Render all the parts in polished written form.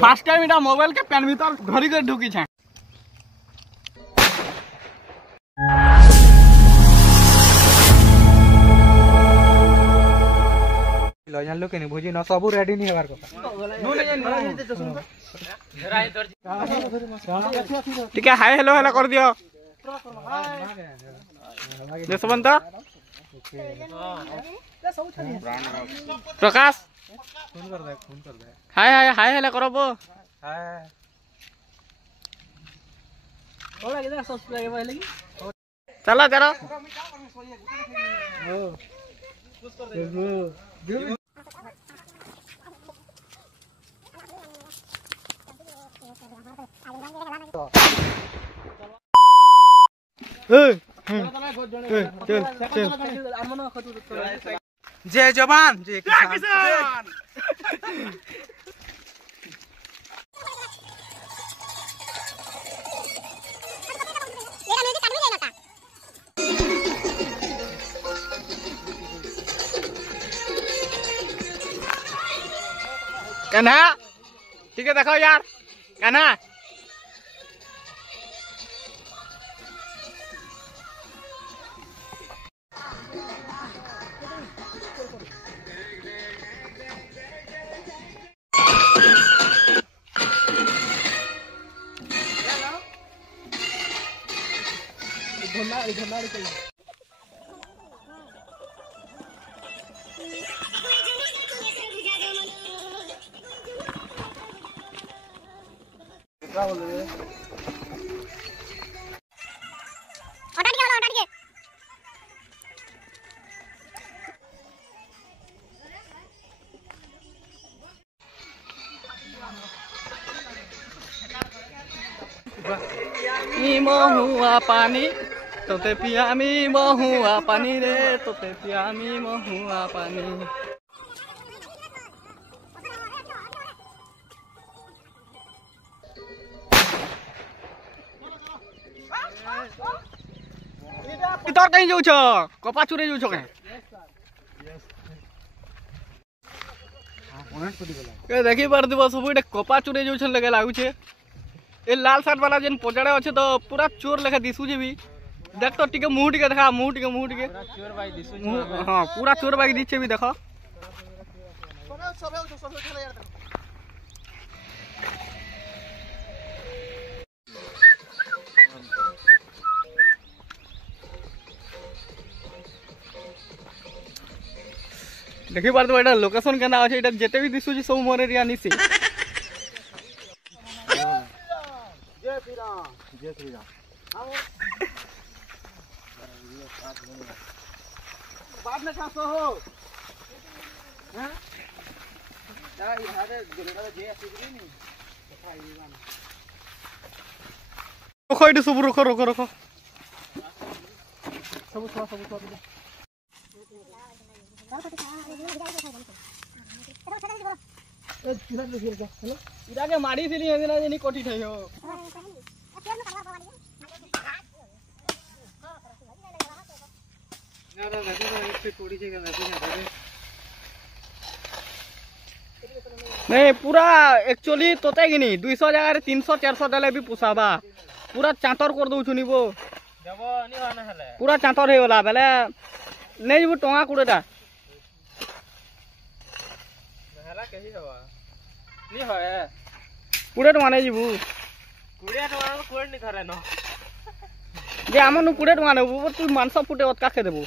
Fast time इटा mobile के pen भीतर घरी के ढुकी छे लो जान लो के नहीं भोजी न सब रेडी नहीं हेबार কথা नो ले जान ठीक है हाय हेलो हेलो कर दियो जसवंत प्रकाश फोन कर दे हाय हाय हाय हेलो करो बो हाय थोड़ा किधर सब्सक्राइब है लगी चलो करो ओ कुछ कर दे जय जवान जय किसान कान्हा ठीक है देखो यार कान्हा हुआ पानी तोते पियामी बहुआ पानी रे तोते पियामी बहुआ पानी तोर कहीं जाऊ छ कपा चुरे जाऊ छ के देखि पर दिबो सब इटे कपा चुरे जाऊ छ लगे लागू छे ए लाल शर्ट वाला जेन पोजड़े अच्छे तो पूरा चोर लेखा दिसू जे भी देख तो टिके मुंह टिके देखा मुंह टिके चोर भाई दिसू हां पूरा चोर भाई दिछे भी देखो देखि बार तो एटा लोकेशन केना अछि एटा जेते भी दिसू जे सब मोरे रिया निसी जय श्री राम बाद में खासो हो हैं यार यार जलगा जे आसीबी नी रखो इटे सब रखो रखो रखो सब इरा के माड़ी सिली हेना जेनी कोठी थयो नहीं पूरा एक्चुअली तोते कि नहीं 200 जगह 300 400 डाले भी पुसाबा पूरा चांतर कर दउ छुनी वो देबो नि होना हले पूरा चांतर हे वाला बेले नहीं जब टोंगा कुड़ेटा हला कही हवा नि होए कुड़े टोंगा नहीं जीबू कुड़े टोंगा कोड नि धरे न जे हमनु कुड़े टोंगा नेबू तू मांस फुटे ओत काखे देबू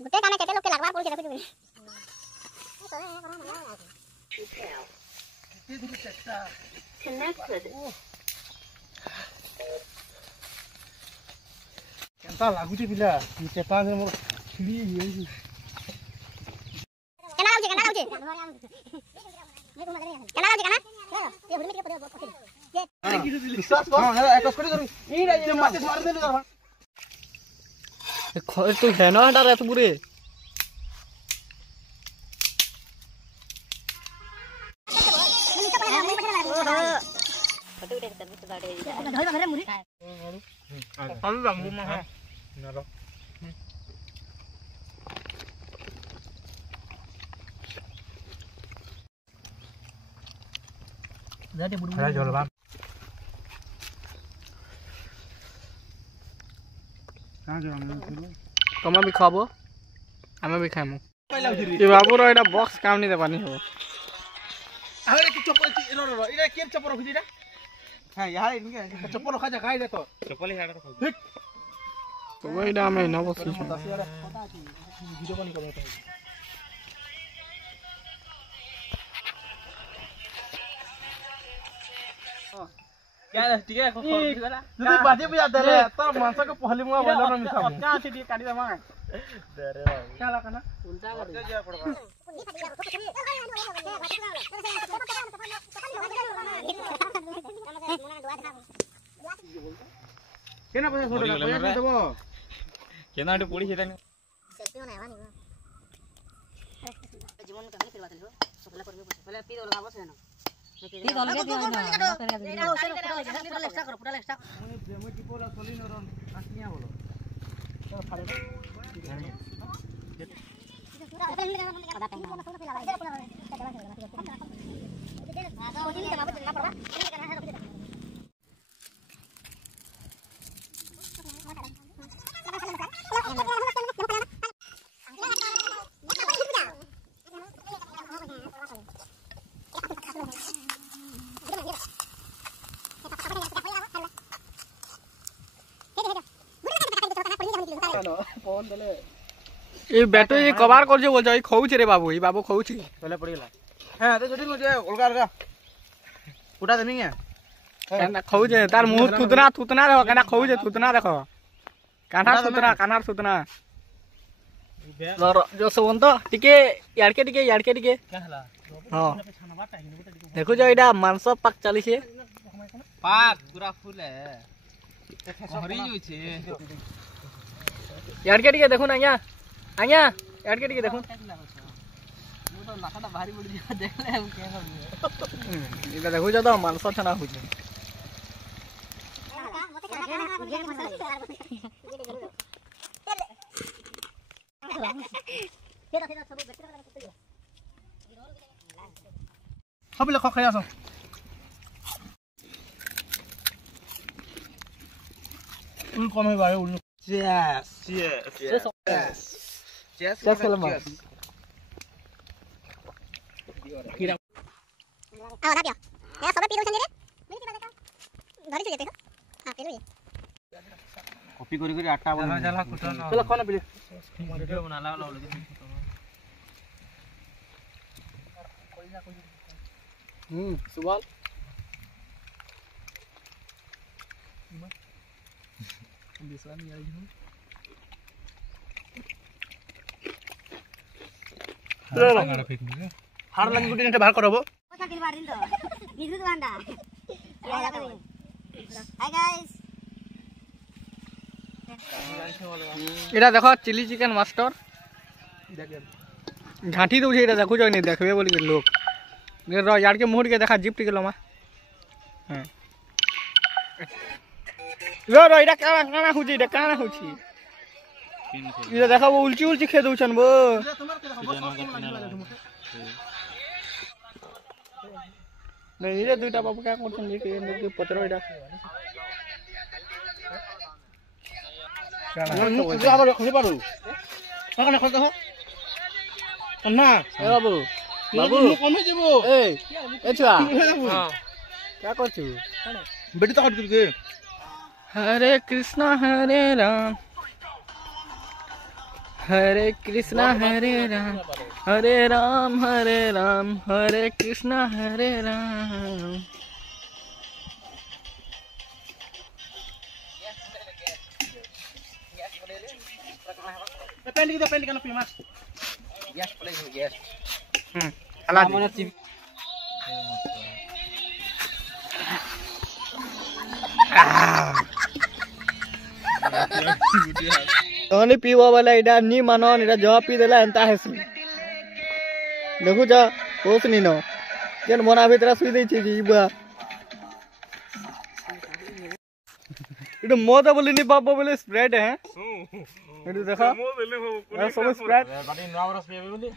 गुटे गाना चटे लोग के लगवा पड़ के रख दूनी केनता लागु छे बिला चेता से मोर छिड़ी हेई केना लाउजे केना लाउजे केना ये हुडी में के पड़े ये विश्वास कर हां एकस कोडी करू ई रे माते मार दे कर खोल तो है ना हटा रहा पूरे ଧରିବା ଘରେ ମୁରି ଜଲବା ତମେ ବି ଖାବ ଆମେ ବି ଖାଇମୁ ଏ ବାବୁର ଏଇଟା ବକ୍ସ କାମ ନି ଦେବାନି ହବ আরে কি চপ্পল এটা কি চপ্পল রখিছি এটা হ্যাঁ ইহারে ইনকে চপ্পল রখা যা খাই দে তো চপ্পল ইহারে রখা তো এইটা আমি ন বসিছি ভিডিও কোনি করবে তো क्या ठीक है को যদি বাজে বুঝা দেলে তো মাংস কে পহলি মুয়া বলো না মিছা क्या আছে দিয়ে কাটি দমা দেরে বাবু क्या लगा ना उल्टा कर দে যা পড়বা কেনা পয়সা ছোট না পয়সা দেব केना एटे पड़ी सेटा জীবন কাহিনী ফিরবা দেলো সফল করবে পহলে পি দল খাবো সেনা পি দল কে দিও না পুরা লেক্সা করো পুরা লেক্সা মুনি প্রেমটি পোলা চলি ন রন আসনিয়া বলো তো ফাড়ে ए बैटो ये कबार कर जो बोल जाई खौछ रे बाबू ई बाबू खौछ पहले पड़ी गेला हां तो छोटी मुझे उलगा उलगा उठा देनी है काना खौछ तार मुंह थुतना थुतना देखो काना खौछ थुतना देखो काना सुतना जो सबन तो टिके याडके टिके हां देखो जो एडा मांस पाक चली छे पाक पूरा फुल है हरी जो छे याडके टिके देखो ना आया याडके टिके देखो मु तो नाकाटा भारी पड़ी दिया देखले हम के कर इटा देखो जो तो मांस छना हो छे सब ले खाया सो उल कम है भाई उल यस चेस खेलमा आओ ना पिया ए सब पी दो छन रे मिल के देखा धरि जेते हां पेलो ये कॉपी करी आटा बना चला कुटा ना चलो खाना पीले वीडियो बना ला सुबल हार लगी गुटी ने बाहर करबो पछा किल बार दिन तो निगु बांडा हाय गाइस एटा देखो चिली चिकन मास्टर घाटी दउ छे एटा देखो जनी देखबे बोली के लोग ने रो यार के मोड़ के देखा जिप्ट के लमा हां रो एटा काना हुची एटा काना हुची इटा देखा वो उल्ची खे दउ छन बो नहीं रे दुटा बाबू का करछन के पतरो एटा जा आবার খুঁজে পারো কানে খোঁজ দেখো না ए बाबू बाबू কমে যাব ए छुआ हां क्या करछु बेटी तो हट के हरे कृष्णा हरे राम हरे कृष्णा हरे राम हरे राम हरे कृष्णा हरे राम पेंट के ना पीमा गैस प्ले गैस अला तोनी पीवा वाला इडा नी मानो इडा जवाब पी देला एंता हेसी देखु जा होस नी नो केन मोना भीतर सुई दै छी जीबा এটা মদ বলি নি বাপ বলে স্প্রেড হ্যাঁ এটা দেখো সব স্প্রেড বাটি নয়া বরস পিবে বলি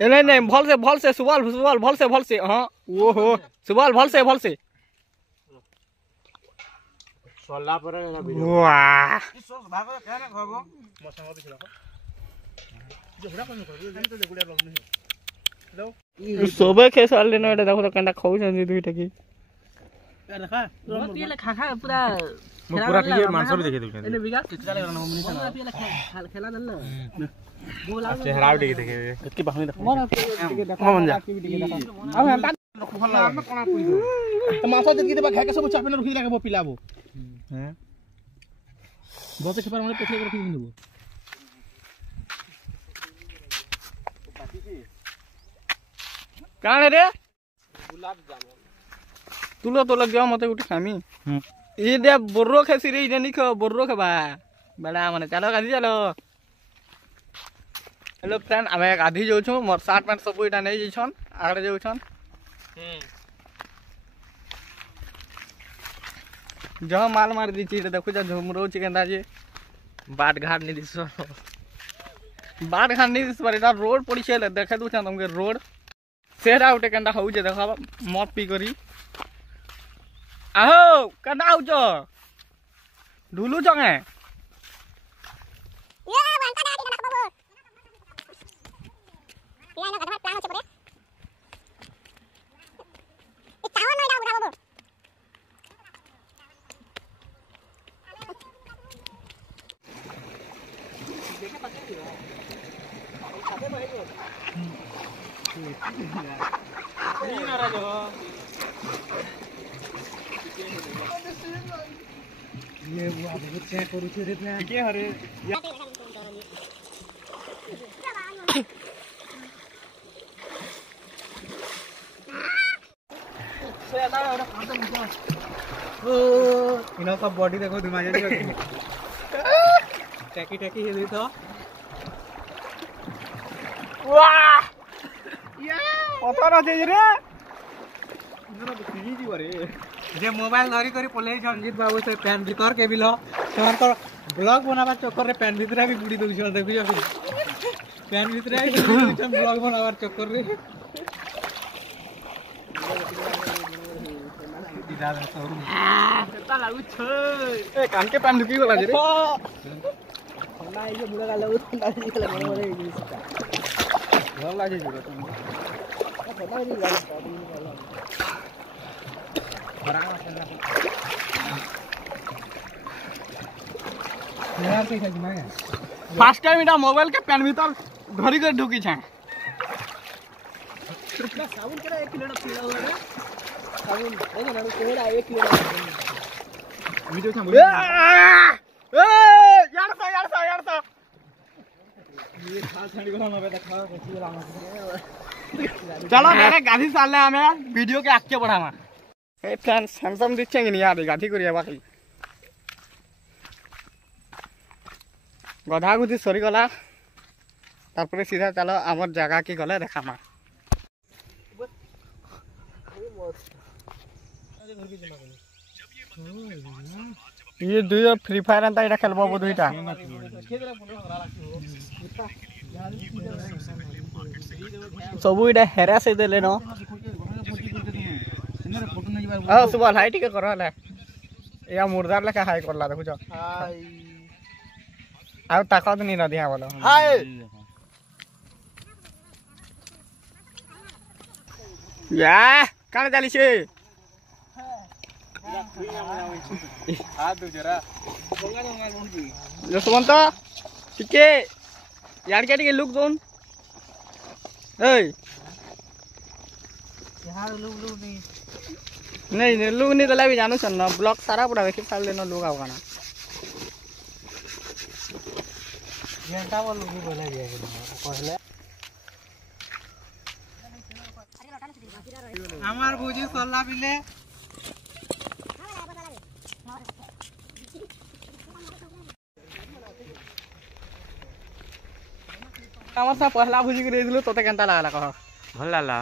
ए नहीं नहीं भल से सुवाल भल से हां ओ हो सुवाल भल से सोला पर वाह सॉस भाग क्या ना खागो मसाला भी खिलाओ जो हरा कौन कर हम तो गुड़िया लोग नहीं हेलो सोबे के साल लेनो एटा देखो तो कंडा खाऊ छन दुईटा की यार देखा बहुत पियले खा खा पूरा पूरा ठीक मांस भी देखे देखे एने विकास चित्रा लगा ना मम्मी ने पियले खेला दल बोला चेहरा भी देखे इतकी बाहनी देखो मोर टिके देखो मन जा अब हम रखो भल हम कोना पुई दो तो मांस जतकी देबा खाए के सब चापे रखि लागे पिलाबो हैं बहुत खेपर हमने पेछे रखि देबो काने रे गुलाब जामुन तुलो तो लग गया मते उठी खामी ये दे बोर्रो खेसी रे इने निखो बोर्रो खबा बड़ा माने चलो गाधी चलो हेलो फ्रेंड आमे गाधी जाउ छु मोर शर्ट पैंट सब इटा नै जइछन आगरे जाउ छन जो माल मार दी छी देखो जा झुमरो चिकन जे बाट घाट नि दिस बाट घाट नि दिस पर एटा रोड पड़ी छे देखे दउ छन तुमके रोड सेरा उठे कंडा हउ जे देखा मत पी करी आहो कंडा आउ जो ढुलू जंगे ये वो बहुत चेक करू छे रे के हरे इना सब बॉडी देखो दिमाग में टैकी टैकी हे तो वाह पता ना जे रे जे मोबाइल धरी करी पले संजीत बाबू से पैन भीतर के बिलो तोर ब्लॉग बनावा चक्कर रे पैन भीतर भी बुड़ी दउछ देखियो पैन भीतर भी ब्लॉग बनावा चक्कर रे ता लागु छ ए कान के पान ढुकी गला जे रे ना ये बुला गाला उठा निकला बड़े घर लागे जे पता नहीं गाला यार कैसा दिमाग है फर्स्ट टाइम इटा मोबाइल के पेन भीतर घरी के ढुकी छ साबुन केरा 1 किलो पीला हुआ है साबुन देखो ना कोड़ा 1 किलो वीडियो छा ए यार सा ये खाल छाड़ी को हम देखा कुछ रामा चलो मेरे गाधी साले हमें वीडियो के आगे बढ़ावा ए फ्रेंड्स सैमसंग दिच्छे कि नहीं यार गाधी करिया बाकी गधा गुधी सरी गला तारपरे सीधा चलो आमर जगह की गले देखामा ये दुई फ्री फायर एंता इटा खेलबो बो दुईटा सबू इटा हेरा से देले न आ सुबह हाई टिके करले या मुर्दार लेखा हाई करला देखु छ हाय आ ताकत नहीं न दिया बोलो हाय या काने जाली छे हाथ दो जरा जसवंत टिके यार के लुक जोन ए यार लुक नहीं लुक नहीं दला भी जानू सन ब्लॉग सारा पूरा देखि फाल लेनो लोग आव गाना घंटा वो लुक बोले दिया कहले আমার বুঝি সল্লা বিলে আমার সা পহলা ভুজি করে দিলু তোতে কেনতা লাগলা কহ ভাল লাগলা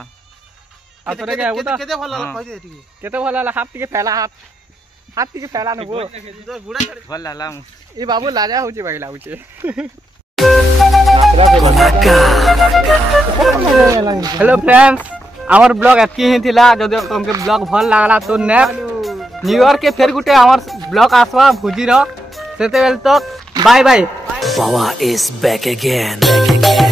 आ तोरे के आबू त কেতে ভাল লাগলা কই দে ঠিক केते भला हाथ टिके फैला हाथ हाथ टिके फैला नबो ଭଲ ହେଲା ए बाबू लाजा होचे भाई लाଗୁचे हेलो फ्रेंड्स आमर ब्लॉग एतकी ही थिला जदि तुमके ब्लॉग भल लागला तो नेक्स्ट न्यू ईयर के फिर गुटे आमर ब्लॉग आसवा भुजी रो सेते बेल तक bye bye Bawa is back again.